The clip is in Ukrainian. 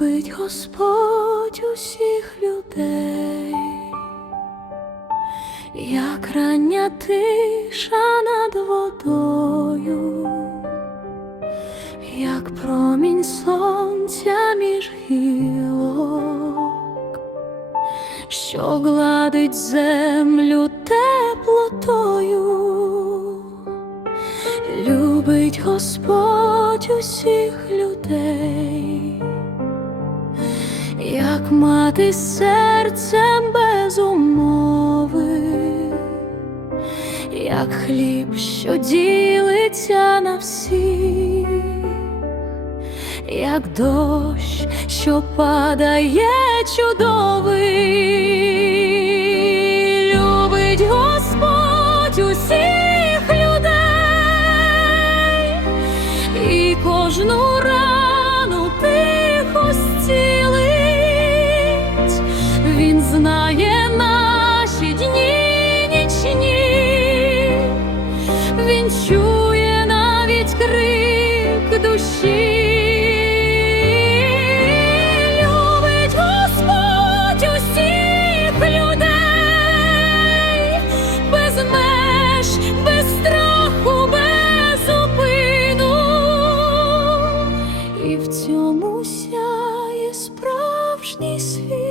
Господь усіх людей, як рання тиша над водою, як промінь сонця між гілок, що гладить землю теплотою. Любить Господь усіх людей, як мати серцем без умови, як хліб, що ділиться на всіх, як дощ, що падає чудовий, любить Господь усіх людей і кожну рану страху, без зупину, і в цьому сяє справжній світ.